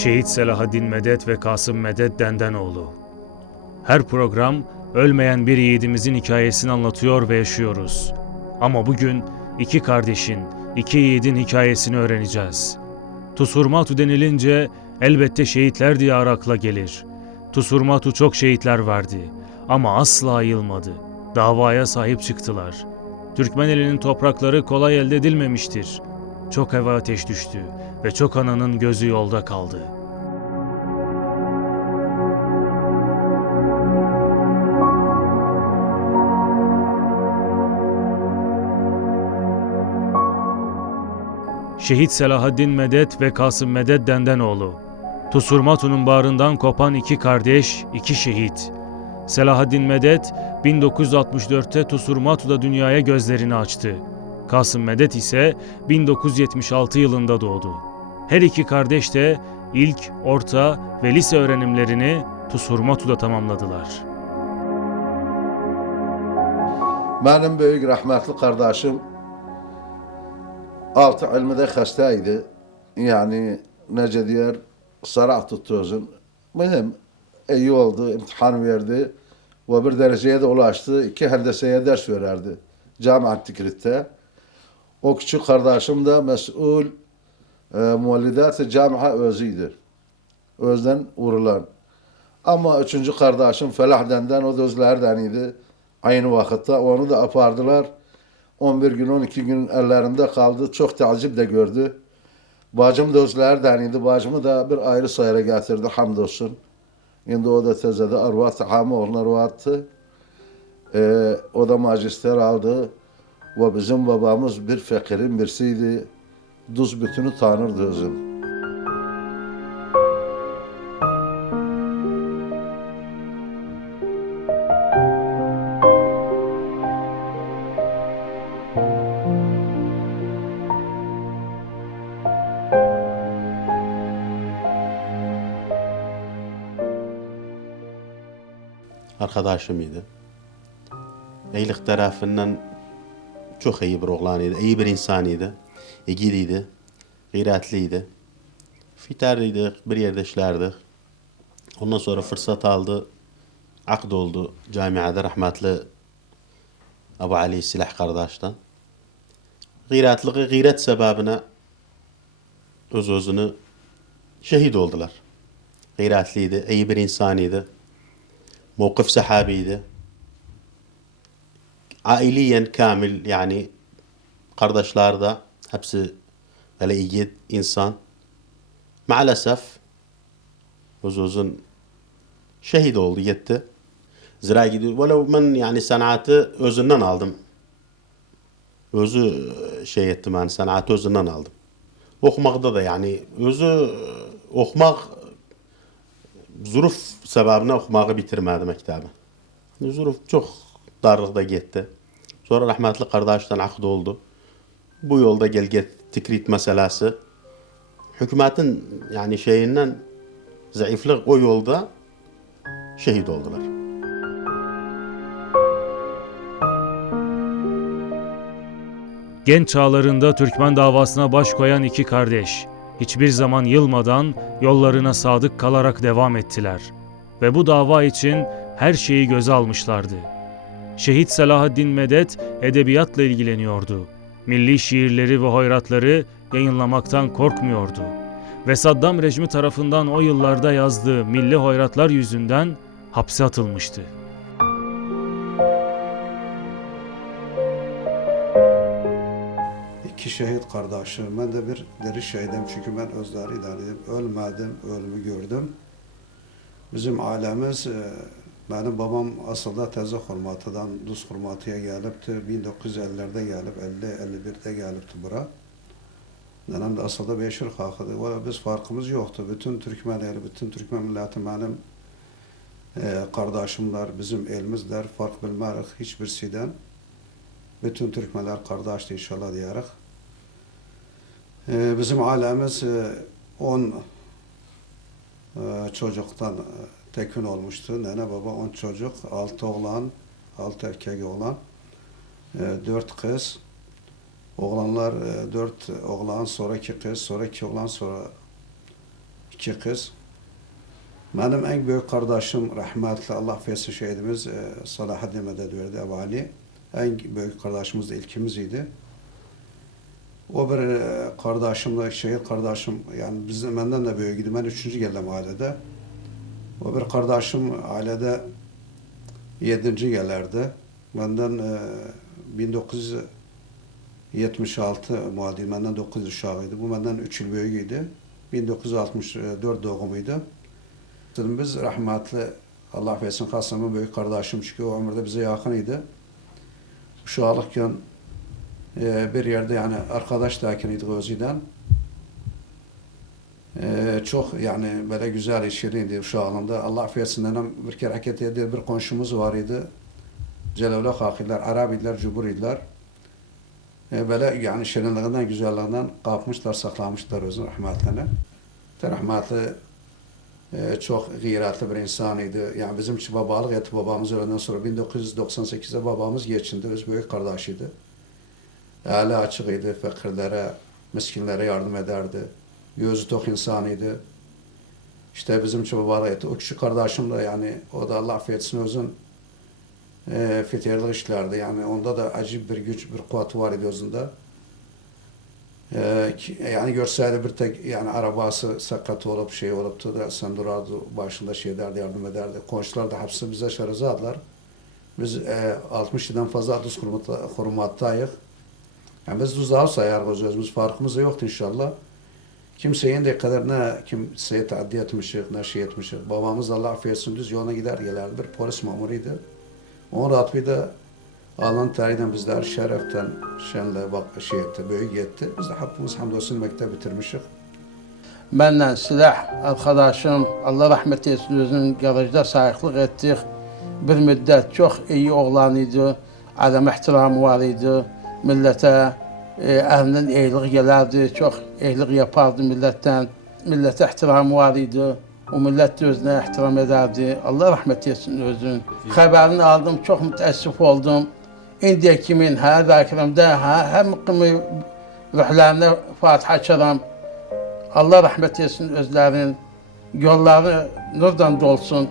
Şehit Selahaddin Medet ve Kasım Medet Dendenoğlu. Her program ölmeyen bir yiğidimizin hikayesini anlatıyor ve yaşıyoruz. Ama bugün iki kardeşin, iki yiğidin hikayesini öğreneceğiz. Tusurmatu denilince elbette şehitler diyarı akla gelir. Tusurmatu çok şehitler verdi ama asla yılmadı. Davaya sahip çıktılar. Türkmeneli'nin toprakları kolay elde edilmemiştir. Çok eve ateş düştü ve çok ananın gözü yolda kaldı. Şehit Selahaddin Medet ve Kasım Medet Dendenoğlu. Tusurmatu'nun bağrından kopan iki kardeş, iki şehit. Selahaddin Medet 1964'te Tusurmatu'da dünyaya gözlerini açtı. Kasım Medet ise 1976 yılında doğdu. Her iki kardeş de ilk, orta ve lise öğrenimlerini Tusurmatu'da tamamladılar. Benim büyük rahmetli kardeşim altı ilmide hastaydı. Yani nece diyer sarak tuttu özün. Mühim iyi oldu, imtihan verdi ve bir dereceye de ulaştı. İki hendeseye ders verirdi. Camiat Tikrit'te. O küçük kardeşim de mesul e, muvallidat camia özüydü. Özden vurulan. Ama üçüncü kardeşim Felah denden o da özlerden idi. Aynı vakitte onu da apardılar. 11 gün 12 gün ellerinde kaldı. Çok tacip de gördü. Bacım da özlerden idi. Bacımı da bir ayrı sayıra getirdi hamdolsun. Şimdi o da tezede arvat hamı onun arvattı. Ee, o da magister aldı. Ve bizim babamız bir fakirin birisiydi. Duz bütünü tanırdı özüm. Arkadaşımıydı. İyilik tarafından çok iyi bir oğlanıydı, iyi bir insanıydı. İgidiydi, gayretliydi. Fitarlıydık, bir yerde işlerdik. Ondan sonra fırsat aldı, akd oldu camiada rahmetli Abu Ali Silah kardeşten. Gayretliği gayret sebebine öz özünü şehit oldular. Gayretliydi, iyi bir insanıydı. موقف سحابيده عائليا كامل يعني kardeşler de hepsi böyle iyi insan. Maalesef uzun şehit oldu gitti. Zira gidiyor. Velev ben yani sanatı özünden aldım. Özü şey ettim yani sanatı özünden aldım. Okumakta da yani özü okumak Zuruf sebebine okumayı bitirmedi mektebi. Zuruf çok darlıkta gitti. Sonra rahmetli kardeşten akd oldu. Bu yolda gel get tikrit meselesi. Hükümetin yani şeyinden zayıflık o yolda şehit oldular. Genç çağlarında Türkmen davasına baş koyan iki kardeş, hiçbir zaman yılmadan yollarına sadık kalarak devam ettiler ve bu dava için her şeyi göze almışlardı. Şehit Selahaddin Medet edebiyatla ilgileniyordu. Milli şiirleri ve hoyratları yayınlamaktan korkmuyordu. Ve Saddam rejimi tarafından o yıllarda yazdığı milli hoyratlar yüzünden hapse atılmıştı. Şehit kardeşim. Ben de bir deri şehidim çünkü ben özleriyle ölmedim, ölümü gördüm. Bizim ailemiz, e, benim babam aslında teze hurmatıdan Duz hurmatıya gelipti. 1950'lerde gelip, 50-51'de gelipti bura. Nenem de aslında beşir kakıdı. Valla biz farkımız yoktu. Bütün Türkmenleri, bütün Türkmen milleti benim e, kardeşimler, bizim elimizler. Fark bilmerik hiçbirisinden. Bütün Türkmenler kardeşti inşallah diyerek. Ee, bizim ailemiz 10 çocuktan e, tekün olmuştu. Nene baba 10 çocuk, 6 oğlan, 6 erkek oğlan, 4 kız. Oğlanlar 4 oğlan, sonra 2 kız, sonra 2 oğlan, sonra iki kız. Benim en büyük kardeşim rahmetli Allah affetsin şehidimiz e, Salahaddin Mededverdi Ebu Ali. En büyük kardeşimiz de ilkimiziydi. O bir e, kardeşim de şehit kardeşim yani bizden benden de büyüğüydü. Ben üçüncü geldim ailede. O bir kardeşim ailede yedinci gelirdi. Benden e, 1976 muadil, benden 9 uşağıydı. Bu benden 3 yıl büyüğüydü. 1964 doğumuydu. Biz rahmetli Allah versin Kasım'ın büyük kardeşim çünkü o ömürde bize yakınıydı. Uşağlıkken e, bir yerde yani arkadaş dakiniydik özüden. E, çok yani böyle güzel şirindi uşağlığında. Allah affetsin bir kere hareket ediyor bir komşumuz var idi. Celavla Hakiler, Arabiler, Cuburiydiler. E, böyle yani şirinliğinden, güzelliğinden kapmışlar, saklamışlar özün rahmetlerine. Rahmetli e, çok gıyretli bir insanıydı. Yani bizim babalık etti babamız öldükten sonra 1998'de babamız geçindi. Biz büyük kardeşiydi. Eli açıkıydı, fakirlere, miskinlere yardım ederdi. Gözü tok insanıydı. İşte bizim babalık etti. O küçük kardeşim de yani o da Allah affetsin özün e, fitiyerlik işlerdi. Yani onda da acayip bir güç, bir kuvvet var idi özünde. E, yani görseydi bir tek yani arabası sakat olup şey olup da sen durardı başında şey derdi yardım ederdi. Komşular da hepsi bize şarjı aldılar. Biz e, 60 yıldan fazla adus korumattayız. Yani biz tuzağı sayarız özümüz farkımız yoktu inşallah. Kimseyin de kadar ne kimseye taaddi etmişik, ne şey etmişik. Babamız Allah affetsin düz yoluna gider gelerdi. Bir polis memuruydu. Onun ratbi de Allah'ın teriden bizler şereften, şenle bak şey etti, büyük etti. Biz de hepimiz hamdolsun mektep bitirmişik. Benle silah arkadaşım Allah rahmet eylesin özünün garajda sahiplik ettik. Bir müddet çok iyi oğlan idi. Adam ihtiramı var idi. Millete e, elinden iyilik gelerdi. Çok iyilik yapardı milletten. Millete ihtiramı var idi. O millet de özüne ihtiram ederdi. Allah rahmet eylesin özün. Haberini aldım. Çok müteessif oldum. İndiye kimin her zakirimde ha, hem kimi ruhlarına Fatiha çalam. Allah rahmet etsin özlerinin yolları nurdan dolsun.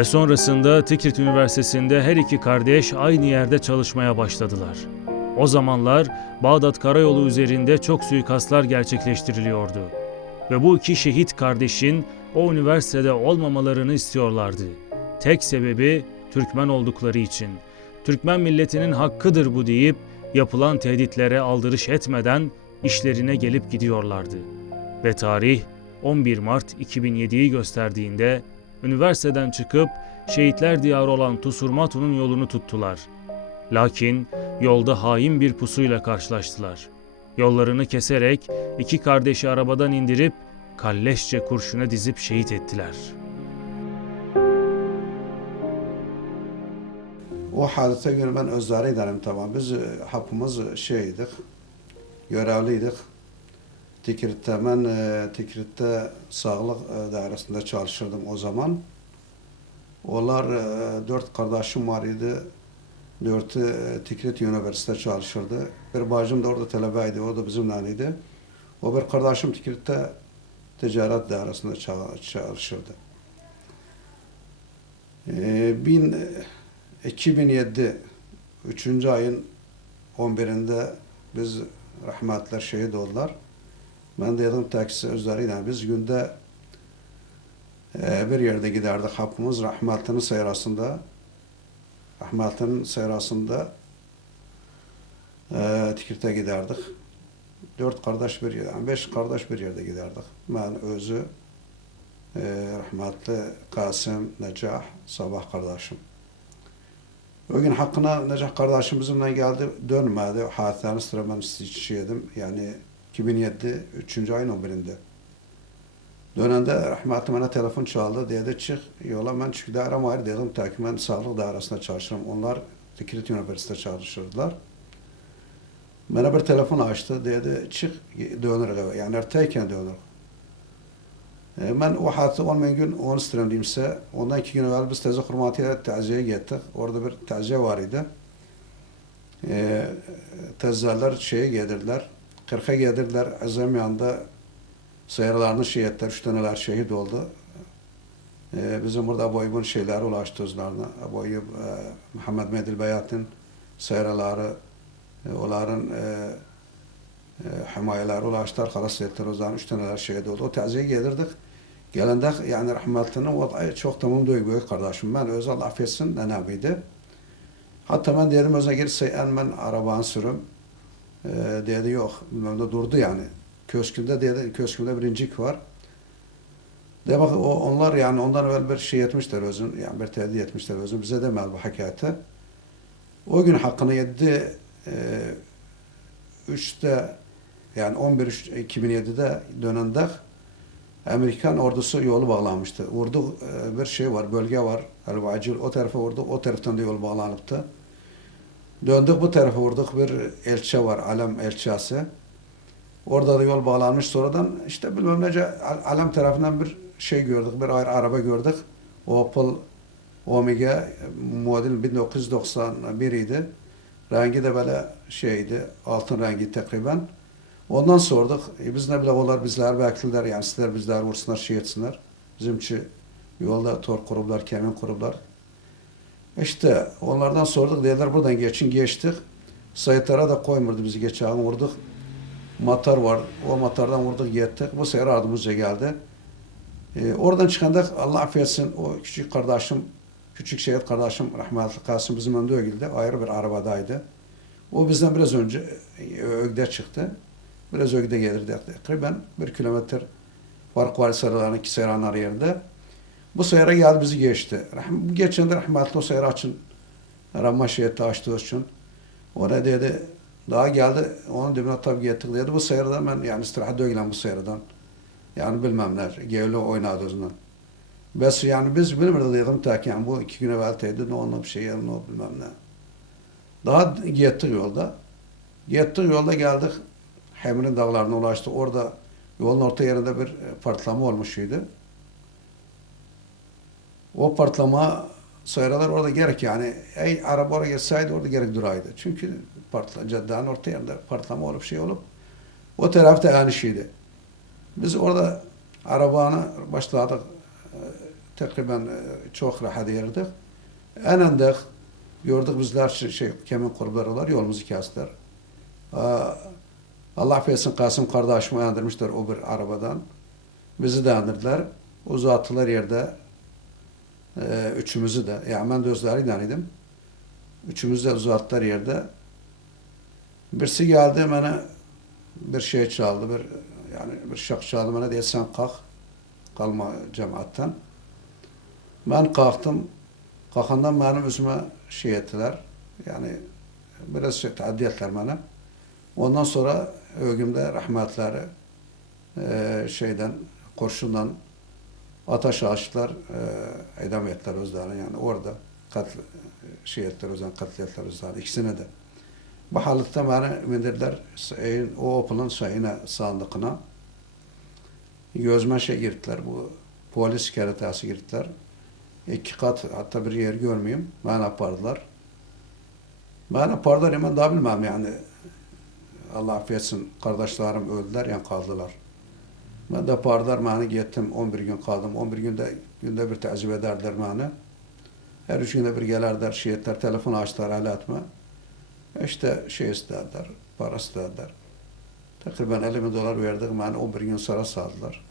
Ve sonrasında Tikrit Üniversitesi'nde her iki kardeş aynı yerde çalışmaya başladılar. O zamanlar Bağdat Karayolu üzerinde çok suikastlar gerçekleştiriliyordu. Ve bu iki şehit kardeşin o üniversitede olmamalarını istiyorlardı. Tek sebebi Türkmen oldukları için. Türkmen milletinin hakkıdır bu deyip yapılan tehditlere aldırış etmeden işlerine gelip gidiyorlardı. Ve tarih 11 Mart 2007'yi gösterdiğinde üniversiteden çıkıp şehitler diyarı olan Tusurmatu'nun yolunu tuttular. Lakin yolda hain bir pusuyla karşılaştılar. Yollarını keserek iki kardeşi arabadan indirip kalleşçe kurşuna dizip şehit ettiler. O hadise günü ben özleriydim tamam. Biz hepimiz şeydik, görevliydik. Tikrit'te ben e, Tikrit'te sağlık e, dairesinde çalışırdım o zaman. Onlar e, dört kardeşim var idi. Dörtü e, Tikrit Üniversitesi'de çalışırdı. Bir bacım da orada talebeydi, o da bizimle O bir kardeşim Tikrit'te ticaret dairesinde çal- çalışırdı. E, bin, 2007 3. ayın 11'inde biz rahmetler şehit oldular. Ben de dedim taksi özleriyle biz günde e, bir yerde giderdik hapımız rahmetlinin seyrasında rahmetlinin seyrasında e, Tikrit'e giderdik. Dört kardeş bir yerde, yani beş kardeş bir yerde giderdik. Ben özü e, rahmetli Kasım, Necah, Sabah kardeşim. O gün hakkına Necah kardeşim bizimle geldi, dönmedi. Hadisenin sıra ben istişiydim. Yani 2007, 3. ayın 11'inde. Dönende rahmetli bana telefon çaldı. Dedi çık yola ben çünkü dairem ayrı dedim. Ta ki ben sağlık dairesinde çalışırım. Onlar Tikrit Üniversitesi'nde çalışırdılar. Bana bir telefon açtı. Dedi çık dönür eve. Yani erteyken dönür. E, Ben o hadise olmayan gün onu size. Ondan iki gün evvel biz teyze hürmetiyle taziye gittik. Orada bir taziye var idi. E, teyzeler şeye gelirler. Kırka gelirler. Azam yanında sayarlarını şehitler, üç taneler şehit oldu. E, bizim burada Ayyub'un şeyleri ulaştı özlerine. Ayyub, e, Muhammed Medil Beyat'ın sayraları, e, onların e, e, himayeleri ulaştılar. Kalas ettiler zaman üç taneler şehit oldu. O taziye gelirdik. Gelende yani rahmetlinin vadayı çok tamam büyük kardeşim. Ben öz Allah affetsin nenebiydi. Hatta ben dedim öze girse en ben arabanı sürüm. Ee, dedi yok. Bilmem de durdu yani. Köskünde dedi, köskünde birincik var. Demek o, onlar yani ondan evvel bir şey etmişler özün, yani bir tehdit etmişler özün. Bize demedi bu hakikati. O gün hakkını yedi, e, üçte yani 11 üç- 2007'de dönende Amerikan ordusu yolu bağlanmıştı. Vurdu e, bir şey var, bölge var. El-Vacil o tarafa vurduk, o taraftan da yol bağlanıptı. Döndük bu tarafa vurduk, bir elçe var, Alem elçası. Orada da yol bağlanmış sonradan işte bilmem nece Al- Alem tarafından bir şey gördük, bir araba gördük. Opel Omega model 1991 idi. Rengi de böyle şeydi, altın rengi takriben. Ondan sorduk. E biz ne bile onlar bizler bekliler yani sizler bizler vursunlar şey etsinler. Bizimçi yolda tor kurublar, kemin kurublar. İşte onlardan sorduk. Dediler buradan geçin geçtik. Sayıtlara da koymurdu bizi geçen vurduk. Matar var. O matardan vurduk gittik. Bu sefer ardımızca geldi. E, oradan çıkanda Allah affetsin o küçük kardeşim, küçük şehit kardeşim rahmetli Kasım bizim önünde öldü. Ayrı bir arabadaydı. O bizden biraz önce e, Ögde çıktı. Biraz Ögde gelirdi. Takriben bir kilometre fark var sıraların iki seyranlar yerinde. Bu seyre geldi bizi geçti. Geçen de rahmetli o seyre açın. Şehit açtığı için. Oraya dedi daha geldi. Onun dibine tabi gittik dedi. Bu seyreden ben yani istirahat dögülen bu seyreden. Yani bilmem ne. Gevle oynadı özünden. Bes yani biz bilmirdik dedim ta ki yani bu iki gün evvel teydi ne onunla bir şey yani ne o bilmem ne. Daha gittik yolda. Gittik yolda geldik. Hemrin dağlarına ulaştık. Orada yolun orta yerinde bir e, patlama olmuş idi. O patlama sayralar orada gerek yani ey araba oraya geçseydi orada gerek duraydı. Çünkü patla, caddenin orta yerinde patlama olup şey olup o tarafta aynı şeydi. Biz orada arabanı başladık. e, Takriben e, çok rahat yerdik. Eninde gördük bizler şey, şey kemin kurbanları var yolumuzu kestiler. Allah affetsin Kasım kardeşimi yandırmışlar o bir arabadan. Bizi de yandırdılar. Uzattılar yerde. Ee, üçümüzü de. Yani ben de özleriyle idim. Üçümüzü de uzattılar yerde. Birisi geldi bana bir şey çaldı. Bir, yani bir şak çaldı bana diye sen kalk. Kalma cemaatten. Ben kalktım. Kalkandan benim üzüme şey ettiler. Yani biraz şey taaddi ettiler bana. Ondan sonra ögümde rahmetleri e, şeyden, kurşundan ateş açtılar, e, idam ettiler özlerini yani orada katl, şey ettiler özlerini, katlettiler özlerini ikisini de. Bu halıkta beni bindirdiler şeyin, o Opel'ın şeyine, sandıkına. Gözüme şey girdiler, bu polis keretası girdiler. İki kat, hatta bir yer görmeyeyim, beni apardılar. Beni apardılar hemen daha bilmem yani. Allah affetsin, kardeşlerim öldüler, yani kaldılar. Ben de pardar beni gittim, 11 gün kaldım. 11 günde günde bir tezip ederdiler beni. Her üç günde bir gelerler, şey ettiler, telefon açtılar, el etme. İşte şey istediler, para istediler. Takriben 50 bin dolar verdik, beni 11 gün sonra saldılar.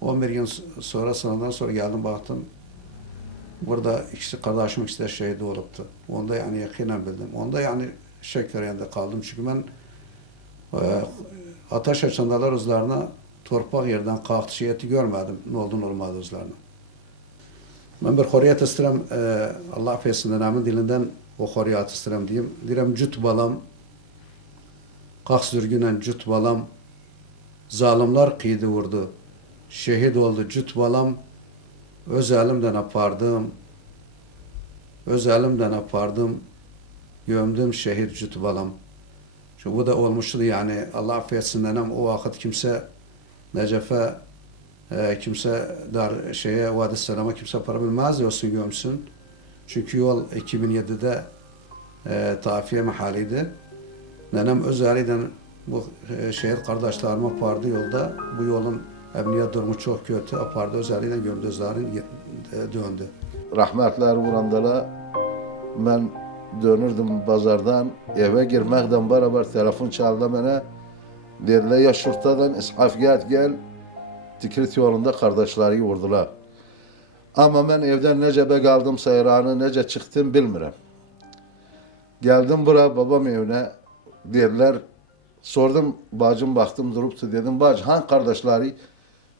11 gün sonra sınavdan sonra geldim baktım. Burada ikisi kardeşim ikisi de şehit oluptu. Onda yani yakinen bildim. Onda yani şeker yanında kaldım. Çünkü ben e, ateş açandalar üzerine torpaq yerdən qalxdı şeyəti görmədim, nə olduğunu olmadı özlərinə. Mən bir xoriyat istəyirəm, e, Allah affetsin, nənəmin dilindən o xoriyat istəyirəm deyim. Deyirəm, cüt balam, qalx zürgünlə cüt balam, zalimlar qıydı vurdu, şehit oldu cüt balam, öz əlimdən apardım, öz əlimdən apardım, gömdüm şehit cüt balam. Şu bu da olmuştu yani Allah affetsin nenem o vakit kimse Necef'e e, kimse dar şeye Vadi Selam'a kimse para bilmez olsun gömsün. Çünkü yol 2007'de e, tafiye mahalliydi. Nenem özellikle bu e, şehir kardeşlerime apardı yolda. Bu yolun emniyet durumu çok kötü. Apardı özellikle gömdüzlerin e, döndü. Rahmetler vurandala ben dönürdüm pazardan eve girmekten beraber telefon çaldı bana. Dediler ya şurtadan ishaf gel gel. Tikrit yolunda kardeşleri vurdular. Ama ben evden necebe kaldım seyranı nece çıktım bilmirəm. Geldim bura babam evine dediler sordum bacım baktım duruptu dedim bacı han kardeşleri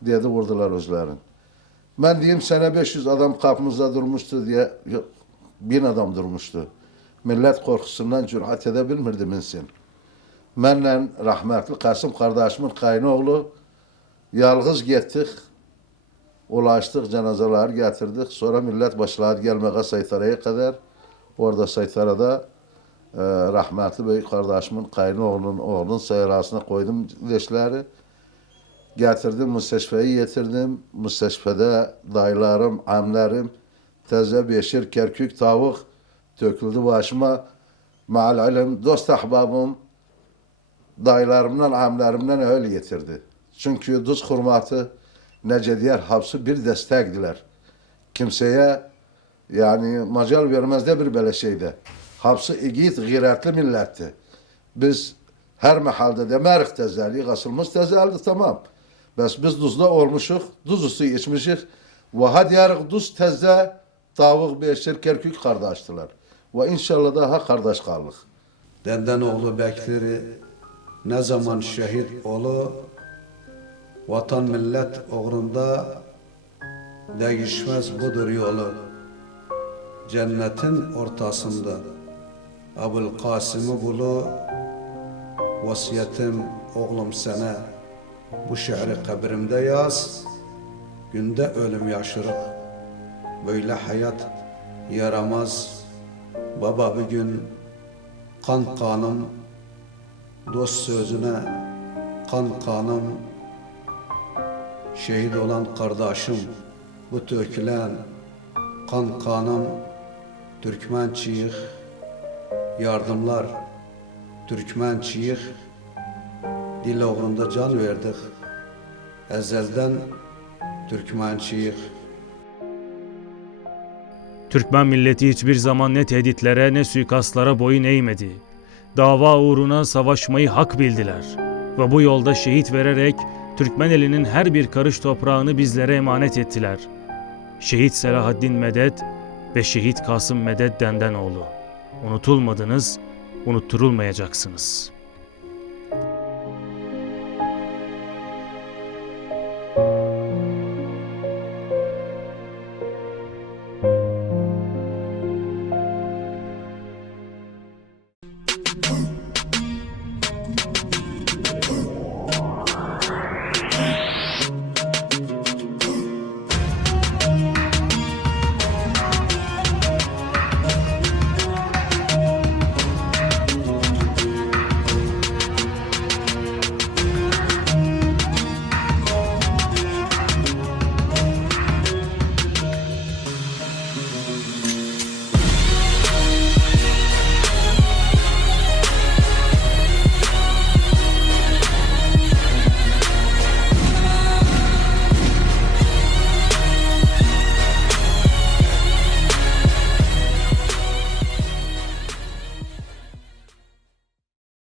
dedi vurdular özlerin. Ben diyeyim sene 500 adam kapımızda durmuştu diye yok, bin adam durmuştu. Millet korkusundan cüret edebilmirdi minsin. Benle rahmetli Kasım kardeşimin kaynoğlu yalğız gittik. Ulaştık cenazeler getirdik. Sonra millet başladı gelmeye Saytara'ya kadar. Orada Saytara'da e, rahmetli büyük kardeşimin kaynoğlunun oğlunun seyrasına koydum leşleri. Getirdim müsteşfeyi getirdim. Müsteşfede dayılarım, amlerim, teze beşir, kerkük, tavuk döküldü başıma. Maal ilim, dost ahbabım, dayılarımdan, amlerimden öyle getirdi. Çünkü duz hurmatı Necediyar hapsi bir destekdiler. Kimseye yani macal vermez de bir böyle şeyde. Hapsi igit, gayretli milletti. Biz her mahalde demerik tezeli, kasılmış tezeldi tamam. Bes biz duzda olmuşuk, duz üstü içmişik. Ve hadi duz tezde tavuk, beşir, kerkük kardeştiler. Ve inşallah daha kardeş kaldık. Denden oğlu Bekleri ne zaman şehit olu vatan millet uğrunda değişmez budur yolu. Cennetin ortasında Abul Kasım'ı bulu. Vasiyetim oğlum sana bu şiiri kabrimde yaz. Günde ölüm yaşırık böyle hayat yaramaz. Baba bir gün kan kanım dost sözüne kan kanım şehit olan kardeşim bu tökülen kan kanım Türkmen çiğih yardımlar Türkmen çiğih dil uğrunda can verdik ezelden Türkmen çiğih Türkmen milleti hiçbir zaman ne tehditlere ne suikastlara boyun eğmedi. Dava uğruna savaşmayı hak bildiler. Ve bu yolda şehit vererek Türkmen elinin her bir karış toprağını bizlere emanet ettiler. Şehit Selahaddin Medet ve Şehit Kasım Medet Dendenoğlu. Unutulmadınız, unutturulmayacaksınız.''